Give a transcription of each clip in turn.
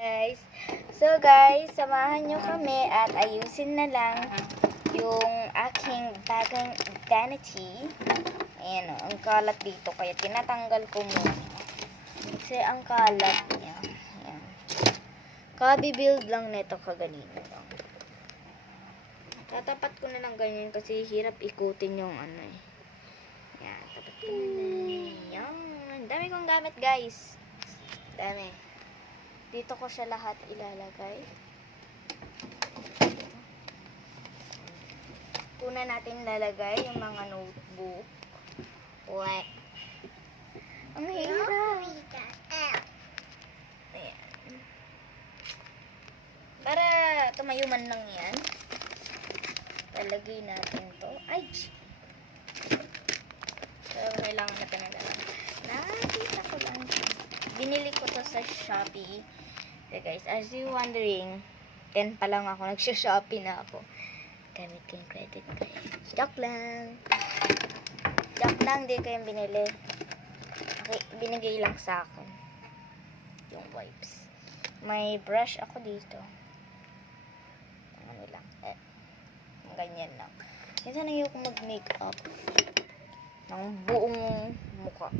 Guys, so guys, samahan nyo kami at ayusin na lang yung aking bagang vanity. Ayan o, ang kalat dito, kaya tinatanggal ko muna. Kasi ang kalat niya. Ayan. Kabi-build lang nito kaganino lang. Tatapat ko na lang ganyan kasi hirap ikutin yung ano eh. Ayan, tapat ko na. Ayan. Dami kong gamit guys. Dami. Dito ko siya lahat ilalagay. Una natin lalagay yung mga notebook. Uwe. Ang hirap. Ayan. Para tumayo man lang yan. Lalagay natin to. Ay! So, kailangan natin na lang. Nakita ko lang. Binili ko to sa Shopee. So guys, as you wondering, 10 pa lang ako. Nagsha-Shopee na ako. Gamit ko yung credit ko. Joke lang. Joke lang, di ko yung binili. Okay, binigay lang sa akin. Yung wipes. May brush ako dito. Ano lang. Ganyan lang. Minsan ayoko mag-makeup ng buong mukha.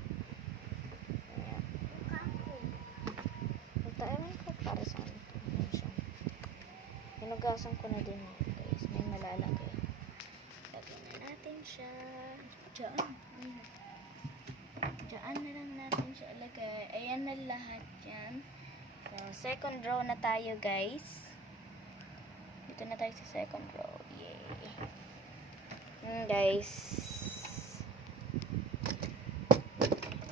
Ewan ko para saan ito. Hinugasan ko na din guys. May malalagay. Lagyan na natin siya. Diyan. Diyan na lang natin siya ilagay. Ayan na lahat yan. So, second row na tayo guys. Dito na tayo sa second row. Yay. Guys.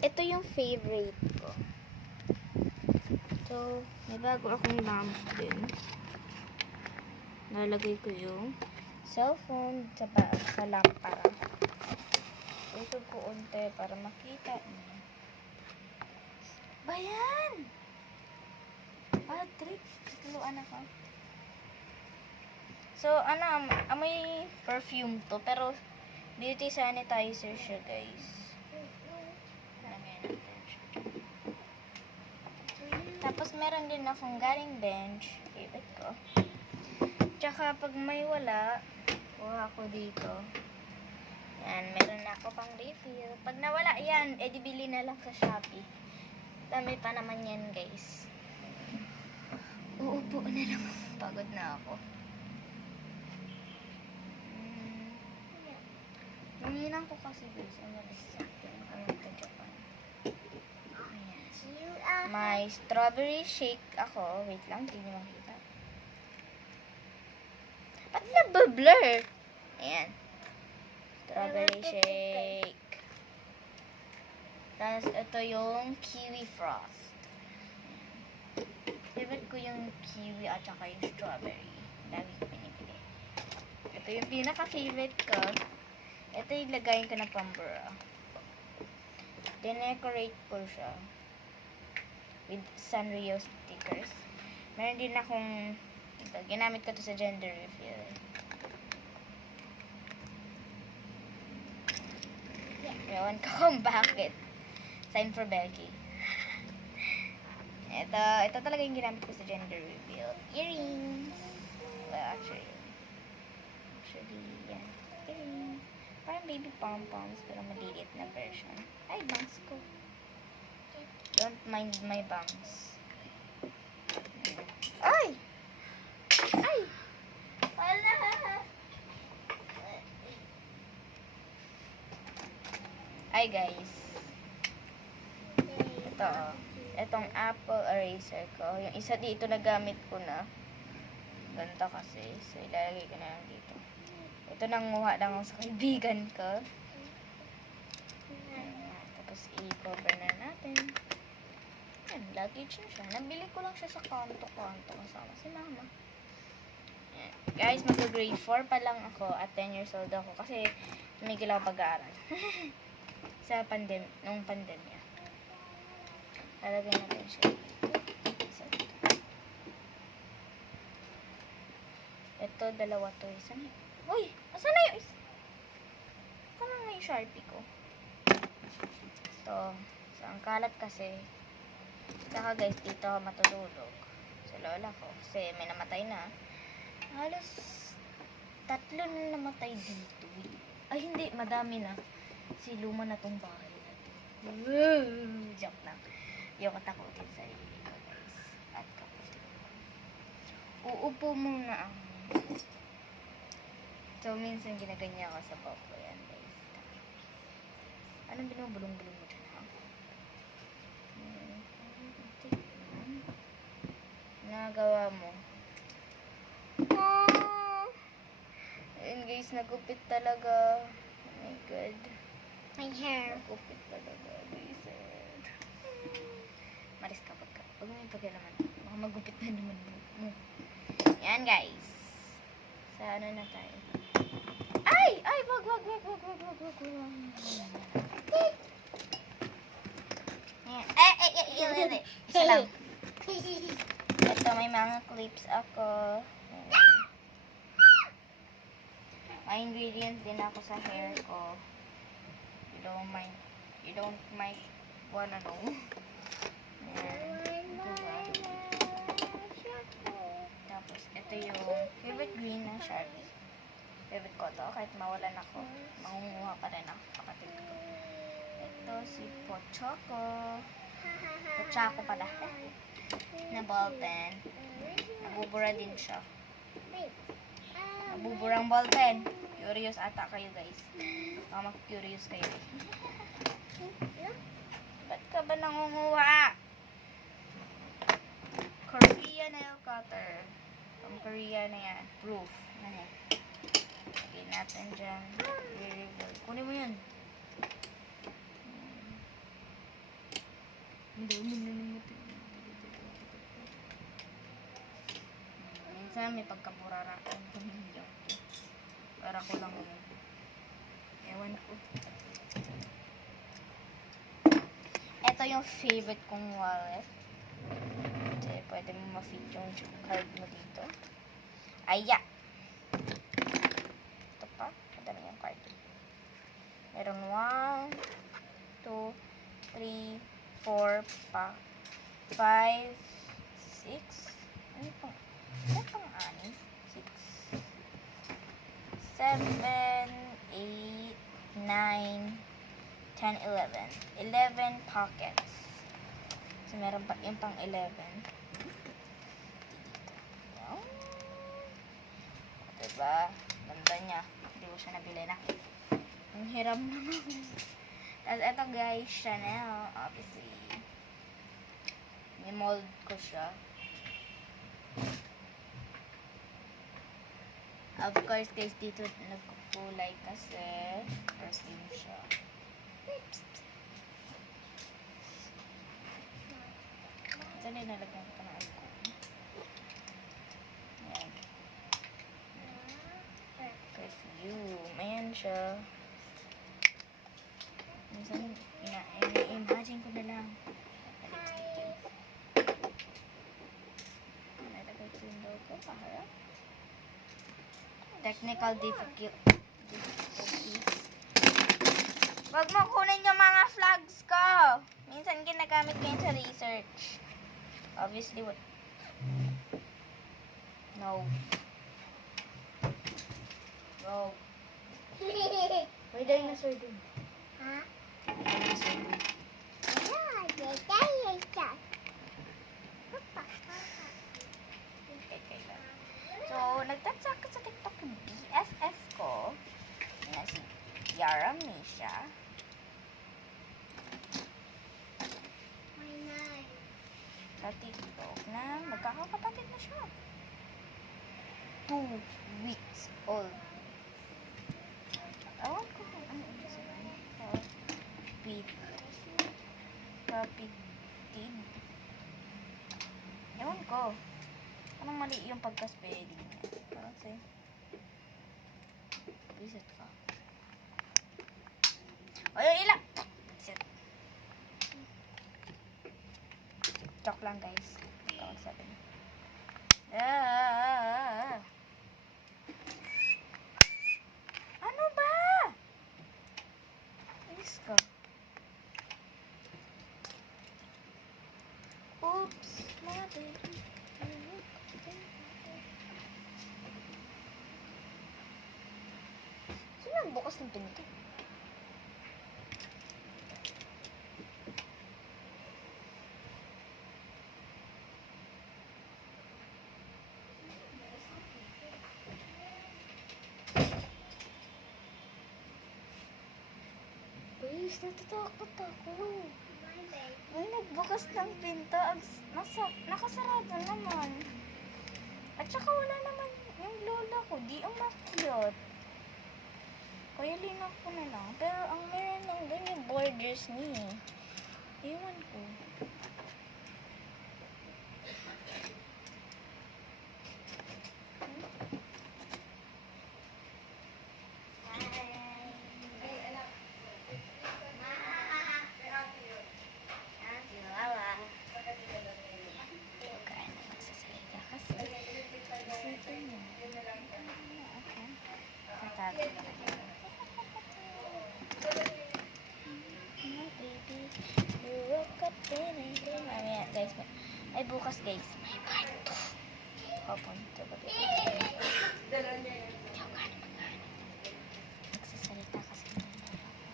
Ito yung favorite ko. So, may bago akong lamp din. Nalagay ko yung cellphone sa lampara. Usog ko unti para makita niyo. Bayan! Bad trip. Tuluan ako. So, amoy perfume to. Pero, beauty sanitizer siya, guys. Tapos, meron din akong galing bench. Favorite ko. Tsaka, pag may wala, kuha ako dito. Yan, meron na ako pang refill. Pag nawala yan, edi bili na lang sa Shopee. Dami pa naman yan, guys. Uupo na naman. Pagod na ako. Nanginan ko kasi, guys. Umalis sa akin. Sa Japan. May strawberry shake ako. Wait lang, hindi nyo makita. Ba't nabablur? Ayan. Strawberry shake. Tapos, ito yung kiwi frost. Favorite ko yung kiwi at saka yung strawberry. Lagi ko pinipili. Ito yung pinaka-favorite ko. Ito yung lagayin ko na pambura. Decorate ko siya with Sanrio stickers. Meron din akong ginamit ko to sa gender reveal. Ewan ko kung bakit. Sign for Becky. Ito talaga yung ginamit ko sa gender reveal. Earrings. Well, actually, yan. Earrings. Parang baby pom-poms, pero maliit na version. Ay, bangs ko. Don't mind my bangs. Ay! Ay! Wala! Ay, guys. Ito, itong Apple eraser ko. Yung isa dito na gamit ko na. Ganito kasi. So, ilalagay ko na lang dito. Ito nanguha lang ako sa kaibigan ko. Tapos, i-cover na natin. Yan, luggage na siya. Nabili ko lang siya sa kanto-kanto kasama si mama. Yan. Guys, mag-grade 4 pa lang ako at 10 years old ako kasi tumigil ako pag-aaral. Sa nung pandemya. Lalagay natin siya dito. Ito, dalawa to. Isa na yun. Uy! Asan na yung isa? Saan na yung Sharpie ko? Ito. So, ang kalat kasi. Saka guys, dito ako matulog. sa lola ko. Kasi may namatay na. Halos 3 na namatay dito. Ay, hindi. Madami na. Si luma na tong bahay natin. Joke lang. Yung katakutin sa sarili ko, guys. At kaputin ko. Uupo muna ako. So, minsan ginaganyan ako sa popo. Yan, guys. Anong binubulong-bulong mo dyan, ha? Nagawa mo. Ayun, guys. Nagupit talaga. Oh my God. My hair. Nagupit talaga, guys. Maris ka, pagka. Huwag mo yung pakialaman. Baka magupit na naman mo. Yan, guys. Sa ano na tayo? Ay! Ay! Wag. Yan. Ay. Isa lang. Ito, may mga clips ako. Ayan. May ingredients din ako sa hair ko. You don't might wanna know. Ayan. Tapos, ito yung favorite green ng Sharpie. Favorite ko to. Kahit mawalan ako, mangunguha pa rin ako. Kapatid ko. Ito si Pochoco. Pochaco pala. Na ball pen. Nabubura din siya. Nabuburang ball pen. Curious ata kayo, guys. Baka mag-curious kayo. Ba't ka ba nangunguha? Korean nail cutter. From Korea na yan. Proof. Ayan. Lagay natin dyan. Kunin mo yun. Minsan may pagkaburara. Para ko lang yun. Ewan ko. Ito yung favorite kong wallet. Kasi pwede mo ma-fit yung card mo dito. Aya! Ito pa. Madami yung card. Meron 1, 2, 3, 4 pa. 5, 6. Ano pa? Ano pang 6? 7, 8, 9, 10, 11. 11 pockets. So, meron pa yung pang 11. Yan. Diba? Ganda niya. Hindi ko siya nabili na. Ang hiram naman. Tapos, ito guys, Chanel. Obviously. Ni-mold ko siya. Of course, guys, dito nagkukulay kasi Persim siya. Ito nilalagyan ko na alcohol. Ayan. Perfume. Ayan siya. Minsan, imagine ko na lang. Nalagay ko yung logo. Paharap. Technical difficulties. Wag mo kunin yung mga flags ko. Minsan ginagamit ko yun sa research. Obviously, what? No. No. May dinosaur dun. Ha? May dinosaur dun. Okay lang. So, nagtatsak sa TikTok yung BFF ko. Na si Yara Misha. Sa TikTok na magkakapatid na siya. 2 weeks old. Ewan ko kung ano ito sabihin. Kapitid. Ewan ko. Anong mali yung pagka-spelling niya? Parang sa'yo. Reset ka. O, yun ilang. Reset. Joke lang, guys. Tawag sabi niya. Ano ba? Inis ka. Oops. Mga baby. bukas ng pinto? Guys, natatakot ako. My bed. Ay, nagbukas ng pinto. Nakasarado naman. At saka wala naman yung lola ko. Di umakyat. Kaya linak ko na lang. Pero ang meron lang doon yung borders niya. Iwan ko. Guys, ay bukas guys, may part 2. Hapon, ito gabi. Nagsasalita kasi ng lola ko.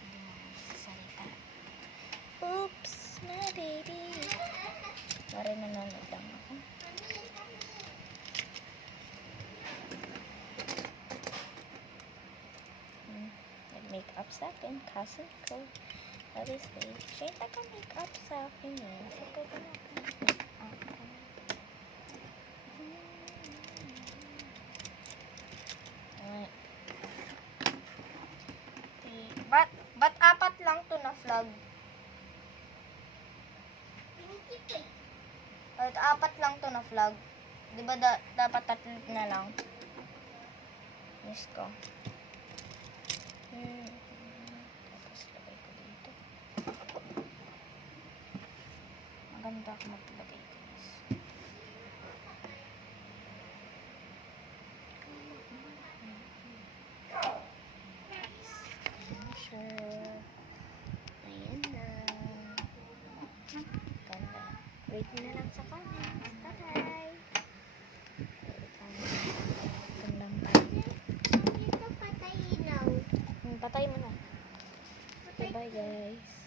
Hindi mo nagsasalita. Oops, my baby. Pare nanonood lang ako. Nag-makeup sa akin, cousin ko. Obviously, siya yung nag-makeup sa akin eh. So, pwede na ako mag-makeup. Ba't apat lang to na vlog? Ba't apat lang to na vlog? Diba dapat tatlo na lang? Miss ko. Tapos lagay ko dito. Maganda ako maglagay guys. Ayan siya. Ayan na. Ganda. Wait na lang sa comments. Bye-bye. Ito lang tayo. Dito patay ilaw. Patay mo na. Okay, bye guys.